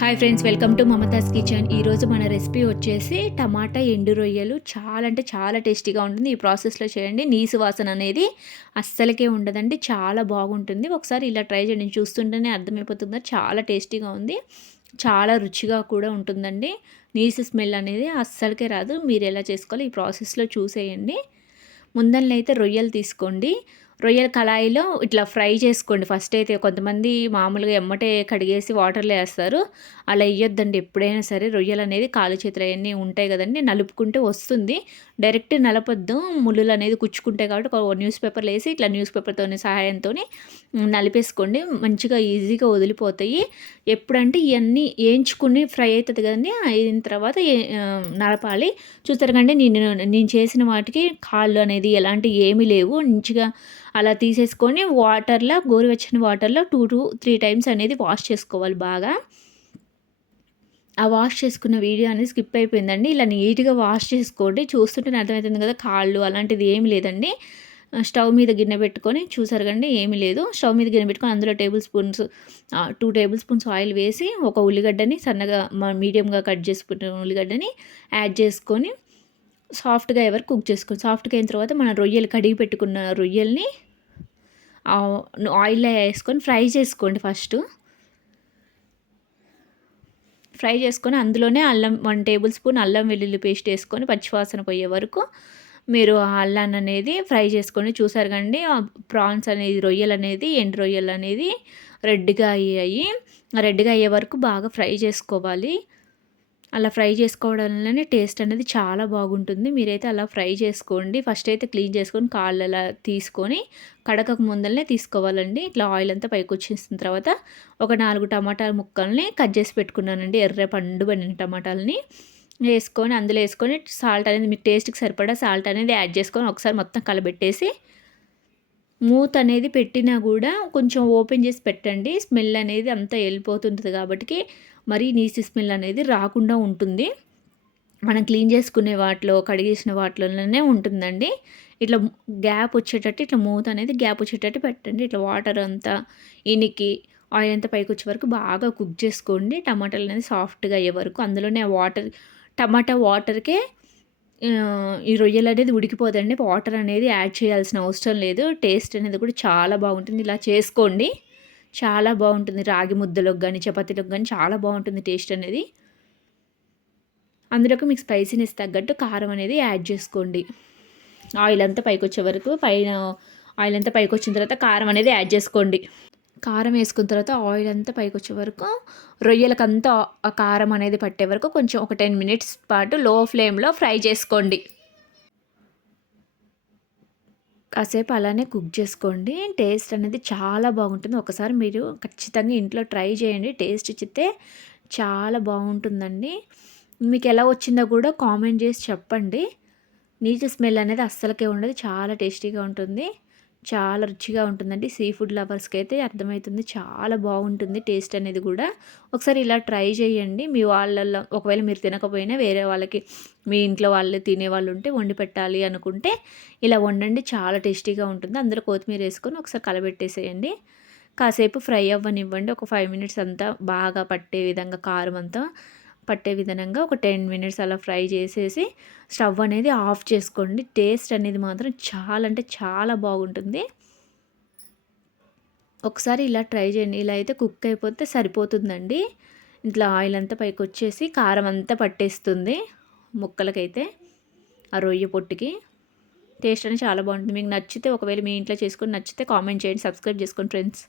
Hi friends welcome to Mamatha's kitchen ఈరోజు మన recipe వచ్చేసి టమాటా ఎండు రొయ్యలు. చాలా అంటే చాలా టేస్టీగా ఉంటుంది. ఈ ప్రాసెస్లో చేయండి. నీసు వాసన అనేది అస్సలకే ఉండదండి. చాలా బాగుంటుంది. ఒకసారి ఇలా ట్రై చేయండి. చూస్తుంటేనే అర్థమైపోతుంది. చాలా టేస్టీగా ఉంది. చాలా రుచిగా కూడా ఉంటుందండి. నీసు స్మెల్ అనేది అస్సలకే రాదు. మీరు ఎలా చేసుకోవాలి ఈ ప్రాసెస్లో చూసేయండి. ముందలనైతే రొయ్యలు తీసుకోండి. రొయ్యల కళాయిలో ఇట్లా ఫ్రై చేసుకోండి. ఫస్ట్ అయితే కొంతమంది మామూలుగా ఎమ్మటే కడిగేసి వాటర్లో వేస్తారు. అలా వేయొద్దండి ఎప్పుడైనా సరే రొయ్యలు అనేది కాలు చేతులు అవన్నీ ఉంటాయి కదండి. నలుపుకుంటే వస్తుంది. డైరెక్ట్ నలపొద్దు. ముళ్ళులు అనేది కుచ్చుకుంటాయి కాబట్టి ఒక న్యూస్ పేపర్లు వేసి ఇట్లా న్యూస్ పేపర్తో సహాయంతో నలిపేసుకోండి. మంచిగా ఈజీగా వదిలిపోతాయి. ఎప్పుడంటే ఇవన్నీ వేయించుకుని ఫ్రై అవుతుంది కదండి. అయిన తర్వాత నలపాలి. చూస్తారు కండి నేను నేను చేసిన వాటికి కాళ్ళు అనేది ఎలాంటి ఏమీ లేవు. మంచిగా అలా తీసేసుకొని వాటర్లో గోరువెచ్చని వాటర్లో టూ టూ త్రీ టైమ్స్ అనేది వాష్ చేసుకోవాలి బాగా. ఆ వాష్ చేసుకున్న వీడియో అనేది స్కిప్ అయిపోయిందండి. ఇలా నీట్గా వాష్ చేసుకోండి. చూస్తుంటే అర్థమవుతుంది కదా కాళ్ళు అలాంటిది ఏమి లేదండి. స్టవ్ మీద గిన్నె పెట్టుకొని చూసారు కండి ఏమీ లేదు. స్టవ్ మీద గిన్నె పెట్టుకొని అందులో table spoons two table spoons oil వేసి ఒక ఉల్లిగడ్డని సన్నగా మీడియంగా కట్ చేసుకున్న ఉల్లిగడ్డని యాడ్ చేసుకొని సాఫ్ట్గా ఎవరు కుక్ చేసుకోండి సాఫ్ట్గా అయిన తర్వాత మన రొయ్యలు కడిగి పెట్టుకున్న రొయ్యల్ని ఆయిల్లో వేసుకొని ఫ్రై చేసుకోండి ఫస్ట్. ఫ్రై చేసుకొని అందులోనే అల్లం వన్ టేబుల్ స్పూన్ అల్లం వెల్లుల్లి పేస్ట్ వేసుకొని పచ్చివాసన పోయే వరకు మీరు ఆ అల్లాన్ని అనేది ఫ్రై చేసుకొని చూసారు కండి ప్రాన్స్ అనేది రొయ్యలు అనేది ఎండు రొయ్యలు అనేది రెడ్గా అయ్యాయి. రెడ్గా అయ్యే వరకు బాగా ఫ్రై చేసుకోవాలి. అలా ఫ్రై చేసుకోవడం వల్లనే టేస్ట్ అనేది చాలా బాగుంటుంది. మీరైతే అలా ఫ్రై చేసుకోండి. ఫస్ట్ అయితే క్లీన్ చేసుకొని కాళ్ళు అలా తీసుకొని కడకకు ముందరనే తీసుకోవాలండి. ఇట్లా ఆయిల్ అంతా పైకి వచ్చేసిన తర్వాత ఒక నాలుగు టమాటాల ముక్కల్ని కట్ చేసి పెట్టుకున్నానండి. ఎర్ర పండు పండిన టమాటాలని వేసుకొని అందులో వేసుకొని సాల్ట్ అనేది మీకు టేస్ట్కి సరిపడా సాల్ట్ అనేది యాడ్ చేసుకొని ఒకసారి మొత్తం కలబెట్టేసి మూత అనేది పెట్టినా కూడా కొంచెం ఓపెన్ చేసి పెట్టండి. స్మెల్ అనేది అంతా వెళ్ళిపోతుంటుంది కాబట్టి మరీ నీసి స్మెల్ అనేది రాకుండా ఉంటుంది. మనం క్లీన్ చేసుకునే వాటిలో కడిగేసిన వాటిలోనే ఉంటుందండి. ఇట్లా గ్యాప్ వచ్చేటట్టు ఇట్లా మూత అనేది గ్యాప్ వచ్చేటట్టు పెట్టండి. ఇట్లా వాటర్ అంతా ఇనికి ఆయిల్ అంతా పైకి వచ్చే వరకు బాగా కుక్ చేసుకోండి. టమాటాలు అనేది సాఫ్ట్గా అయ్యే వరకు అందులోనే వాటర్ టమాటా వాటర్కే ఈ రొయ్యలు అనేది ఉడికిపోదండి వాటర్ అనేది యాడ్ చేయాల్సిన అవసరం లేదు. టేస్ట్ అనేది కూడా చాలా బాగుంటుంది. ఇలా చేసుకోండి. చాలా బాగుంటుంది. రాగి ముద్దలకు కానీ చపాతీలకు కానీ చాలా బాగుంటుంది టేస్ట్ అనేది. అందులోకి మీకు స్పైసీనెస్ తగ్గట్టు కారం అనేది యాడ్ చేసుకోండి. ఆయిల్ అంతా పైకి వచ్చే వరకు పైన ఆయిల్ అంతా పైకి వచ్చిన తర్వాత కారం అనేది యాడ్ చేసుకోండి. కారం వేసుకున్న తర్వాత ఆయిల్ అంతా పైకి వచ్చే వరకు రొయ్యలకంతా ఆ కారం అనేది పట్టే వరకు కొంచెం ఒక టెన్ మినిట్స్ పాటు లో ఫ్లేమ్లో ఫ్రై చేసుకోండి. కాసేపు అలానే కుక్ చేసుకోండి. టేస్ట్ అనేది చాలా బాగుంటుంది. ఒకసారి మీరు ఖచ్చితంగా ఇంట్లో ట్రై చేయండి. టేస్ట్ ఇచ్చితే చాలా బాగుంటుందండి. మీకు ఎలా వచ్చిందో కూడా కామెంట్ చేసి చెప్పండి. నీటి స్మెల్ అనేది అస్సలకే ఉండదు. చాలా టేస్టీగా ఉంటుంది. చాలా రుచిగా ఉంటుందండి. సీ ఫుడ్ లవర్స్కి అయితే అర్థమవుతుంది. చాలా బాగుంటుంది టేస్ట్ అనేది కూడా. ఒకసారి ఇలా ట్రై చేయండి. మీ వాళ్ళల్లో ఒకవేళ మీరు తినకపోయినా వేరే వాళ్ళకి మీ ఇంట్లో వాళ్ళు తినే వాళ్ళు ఉంటే వండి పెట్టాలి అనుకుంటే ఇలా వండండి. చాలా టేస్టీగా ఉంటుంది. అందులో కొత్తిమీర వేసుకొని ఒకసారి కలబెట్టేసేయండి. కాసేపు ఫ్రై అవ్వనివ్వండి. ఒక ఫైవ్ మినిట్స్ అంతా బాగా పట్టే విధంగా కారం అంతా పట్టే విధంగా ఒక టెన్ మినిట్స్ అలా ఫ్రై చేసేసి స్టవ్ అనేది ఆఫ్ చేసుకోండి. టేస్ట్ అనేది మాత్రం చాలా అంటే చాలా బాగుంటుంది. ఒకసారి ఇలా ట్రై చేయండి. ఇలా అయితే కుక్ అయిపోతే సరిపోతుందండి. ఇట్లా ఆయిల్ అంతా పైకి వచ్చేసి కారం అంతా పట్టేస్తుంది ముక్కలకైతే ఆ రొయ్య పొట్టుకి. టేస్ట్ అనేది చాలా బాగుంటుంది. మీకు నచ్చితే ఒకవేళ మీ ఇంట్లో చేసుకొని నచ్చితే కామెంట్ చేయండి. సబ్స్క్రైబ్ చేసుకోండి ఫ్రెండ్స్.